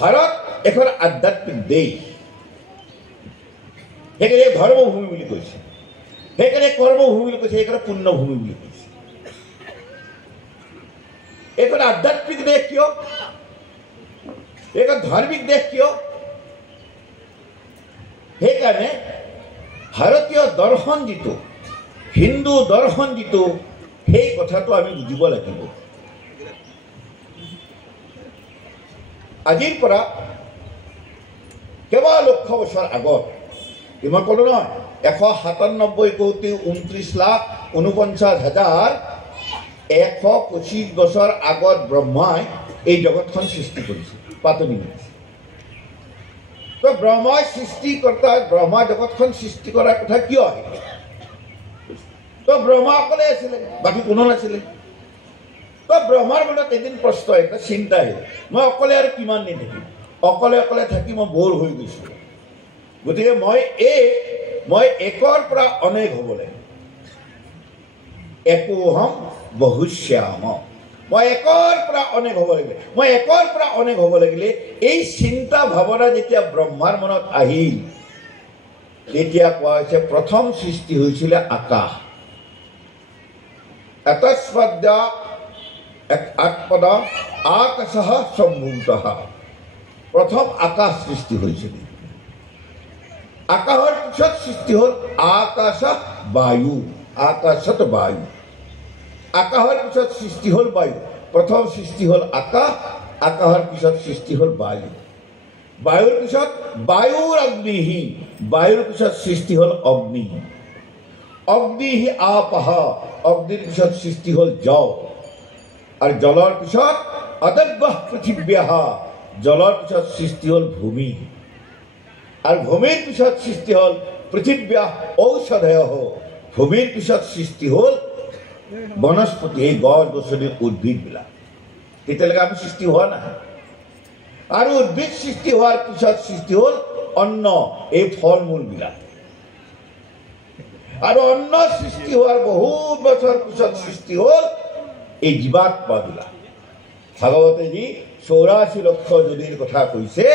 ভাৰত এখন আধ্যাত্মিক দেশ, সেইকাৰণে ধৰ্মভূমি বুলি কৈছে, সেইকাৰণে কৰ্মভূমি বুলি কৈছে, সেইকাৰণে পুণ্যভূমি বুলি কৈছে। এইখন আধ্যাত্মিক দেশ কিয়? এইখন ধাৰ্মিক দেশ কিয়? সেইকাৰণে ভাৰতীয় দৰ্শন যিটো, হিন্দু দৰ্শন যিটো, সেই কথাটো আমি বুজিব লাগিব। আজিৰ পৰা কেইবা লক্ষ বছৰ আগত, মই ক'লো নহয় 197,29,49,125 বছৰ আগত ব্ৰহ্মাই এই জগতখন সৃষ্টি কৰিছে, পাতনি মেলিছে। তো ব্ৰহ্মাই সৃষ্টিকৰ্তা, ব্ৰহ্মা জগতখন সৃষ্টি কৰাৰ কথা কিয় আহিলে? তো ব্ৰহ্মা অকলে আছিলে, বাকী কোনো নাছিলে। তো ব্ৰহ্মাৰ মনত এদিন প্ৰশ্ন, এটা চিন্তা আহিল, মই অকলে আৰু কিমান দিন থাকিম? অকলে অকলে থাকি মই বৰ হৈ গৈছোঁ। গতিকে মই একৰ পৰা অনেক হ'ব লাগিব। একোহম বহুশ্যাম, মই একৰ পৰা অনেক হ'ব লাগিলে, মই একৰ পৰা অনেক হ'ব লাগিলে, এই চিন্তা ভাৱনা যেতিয়া ব্ৰহ্মাৰ মনত আহিল, তেতিয়া কোৱা হৈছে প্ৰথম সৃষ্টি হৈছিলে আকাশ। এতস্মাদ্যা আত্মদা আকাশঃ সম্ভূতঃ, প্ৰথম আকাশ সৃষ্টি হৈছিল। আকাশৰ পিছত সৃষ্টি হ'ল আকাশ বায়ু, আকাশত বায়ু। আকাশৰ পিছত সৃষ্টি হ'ল বায়ু। প্ৰথম সৃষ্টি হ'ল আকাশ, আকাশৰ পিছত সৃষ্টি হ'ল বায়ু। বায়ুৰ পিছত বায়ুৰ অগ্নিহি, বায়ুৰ পিছত সৃষ্টি হ'ল অগ্নি। অগ্নিহি আপহ, অগ্নিৰ পিছত সৃষ্টি হ'ল জল। আৰু জলৰ পিছত অদব্যঃ পৃথিব্যাঃ, জলৰ পিছত সৃষ্টি হ'ল ভূমি। আৰু ভূমিৰ পিছত সৃষ্টি হ'ল পৃথিব্যাঃ ঔষধয়ঃ, ভূমিৰ পিছত সৃষ্টি হ'ল বনস্পতি, এই গছ গছনিৰ উদ্ভিদবিলাক। তেতিয়ালৈকে আমি সৃষ্টি হোৱা নাই। আৰু উদ্ভিদ সৃষ্টি হোৱাৰ পিছত সৃষ্টি হ'ল অন্ন, এই ফল মূলবিলাক। আৰু অন্ন সৃষ্টি হোৱাৰ বহুত বছৰ পিছত সৃষ্টি হ'ল এই জীৱাত্মাবিলাক। ভাগৱতে যি 84 লক্ষ যোনিৰ কথা কৈছে,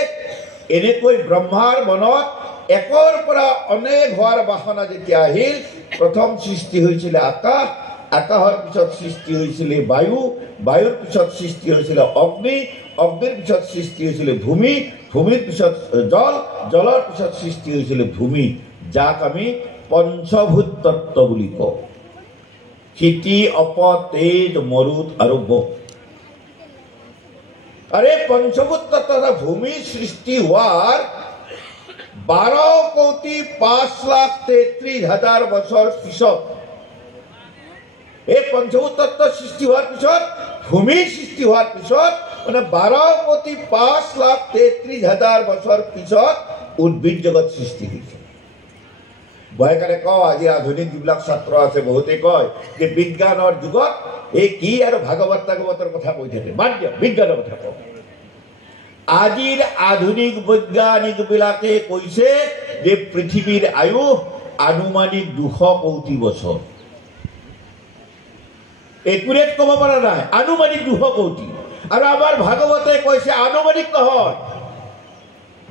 এনেকৈ ব্ৰহ্মাৰ মনত একৰ পৰা অনেক হোৱাৰ বাসনা যেতিয়া আহিল, প্ৰথম সৃষ্টি হৈছিলে আকাশ, আকাশৰ পিছত সৃষ্টি হৈছিলে বায়ু, বায়ুৰ পিছত সৃষ্টি হৈছিলে অগ্নি, অগ্নিৰ পিছত সৃষ্টি হৈছিলে ভূমি, ভূমিৰ পিছত জল, জলৰ পিছত সৃষ্টি হৈছিলে ভূমি, যাক আমি পঞ্চভূত তত্ত্ব বুলি কওঁ। ক্ষিতি, অপ, তেজ, মৰুত আৰু বক। আৰু এই পঞ্চভূত তত্ত্ব ভূমি সৃষ্টি হোৱাৰ 12,05,33,000 বছৰ পিছত, এই পঞ্চভূত তত্ত্ব সৃষ্টি হোৱাৰ পিছত, ভূমিৰ সৃষ্টি হোৱাৰ পিছত, মানে 12,05,33,000 বছৰ পিছত উদ্ভিদ জগত সৃষ্টি হৈছে। সেইকাৰণে কওঁ, আজি আধুনিক যিবিলাক ছাত্ৰ আছে বহুতে কয় যে বিজ্ঞানৰ যুগত এই কি আৰু ভাগৱতৰ কথা কৈ থাকে, বাদ দিয়ক, বিজ্ঞানৰ কথা কওঁ। আজিৰ আধুনিক বৈজ্ঞানিকবিলাকে কৈছে যে পৃথিৱীৰ আয়ুস আনুমানিক 200 কোটি বছৰ। একুৰেট ক'ব পৰা নাই, আনুমানিক 200 কোটি। আৰু আমাৰ ভাগৱতে কৈছে আনুমানিক নহয়,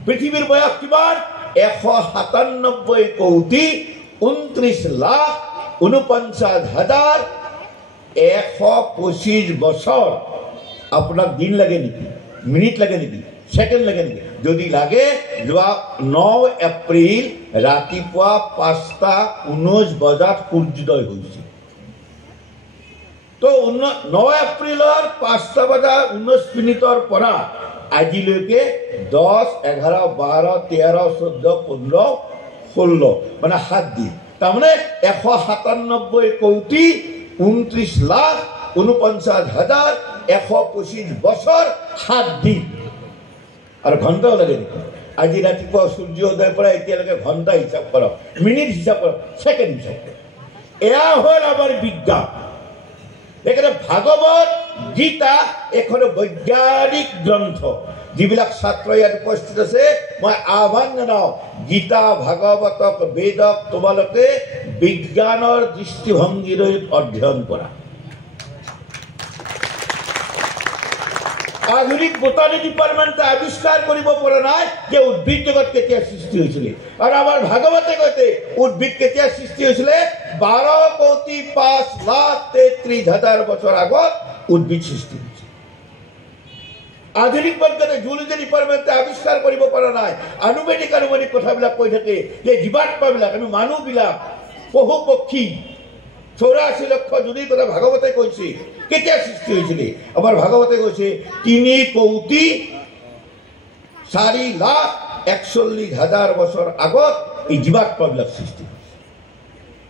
পৃথিৱীৰ বয়স কিমান? 197,49,125 বছৰ। আপোনাক দিন লাগে নেকি, মিনিট লাগে নেকি, ছেকেণ্ড লাগে নেকি? যদি লাগে, যোৱা 9 এপ্ৰিল ৰাতিপুৱা 5:19 বজাত সূৰ্যোদয় হৈছিল। তো 9 এপ্ৰিলৰ 5:19 পৰা আজিলৈকে 10, 11, 12, 13, 14, 15, 16, মানে 7 দিন। তাৰমানে 197,29,49,125 বছৰ 7 দিন। আৰু ঘণ্টাও লাগে নেকি? আজি ৰাতিপুৱা সূৰ্যোদয়ৰ পৰা এতিয়ালৈকে ঘণ্টা হিচাপ কৰক, মিনিট হিচাপ কৰক, ছেকেণ্ড হিচাপ কৰক। এয়া হ'ল আমাৰ বিজ্ঞান। সেইকাৰণে ভাগৱত গীতা এখন বৈজ্ঞানিক গ্ৰন্থ। যিবিলাক ছাত্ৰ ইয়াত উপস্থিত আছে, মই আহ্বান জনাওঁ, গীতা ভাগৱতক বেদক তোমালোকে বিজ্ঞানৰ দৃষ্টিভংগীৰে অধ্যয়ন কৰা। আধুনিক বোটানি ডিপাৰ্টমেণ্টে আৱিষ্কাৰ কৰিব পৰা নাই যে উদ্ভিদ জগত কেতিয়া সৃষ্টি হৈছিলে। আৰু আমাৰ ভাগৱতে কৈছে উদ্ভিদ কেতিয়া সৃষ্টি হৈছিলে, 12,05,33,000 বছৰ আগত উদ্ভিদ সৃষ্টি হৈছিল। আধুনিক বৈজ্ঞানিক জুলজি ডিপাৰ্টমেণ্টে আৱিষ্কাৰ কৰিব পৰা নাই। আনুবেদিক কথাবিলাক কৈ থাকে যে জীৱাত্মাবিলাক, আমি মানুহবিলাক, পশু পক্ষী 84 লক্ষ জুনিৰ কথা ভাগৱতে কৈছে কেতিয়া সৃষ্টি হৈছিলে। আমাৰ ভাগৱতে কৈছে 3,04,41,000 বছৰ আগত এই জীৱাত্মাবিলাক সৃষ্টি হৈছে।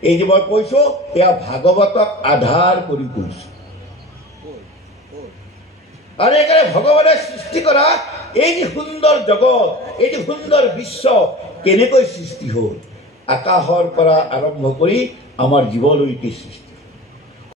এই যে মই কৈছো এয়া ভাগৱতক আধাৰ কৰি কৈছো। আৰু এইকাৰণে ভগৱানে সৃষ্টি কৰা এই যে সুন্দৰ জগত, এই যে সুন্দৰ বিশ্ব কেনেকৈ সৃষ্টি হ'ল, আকাশৰ পৰা আৰম্ভ কৰি আমাৰ জীৱলৈকে সৃষ্টি।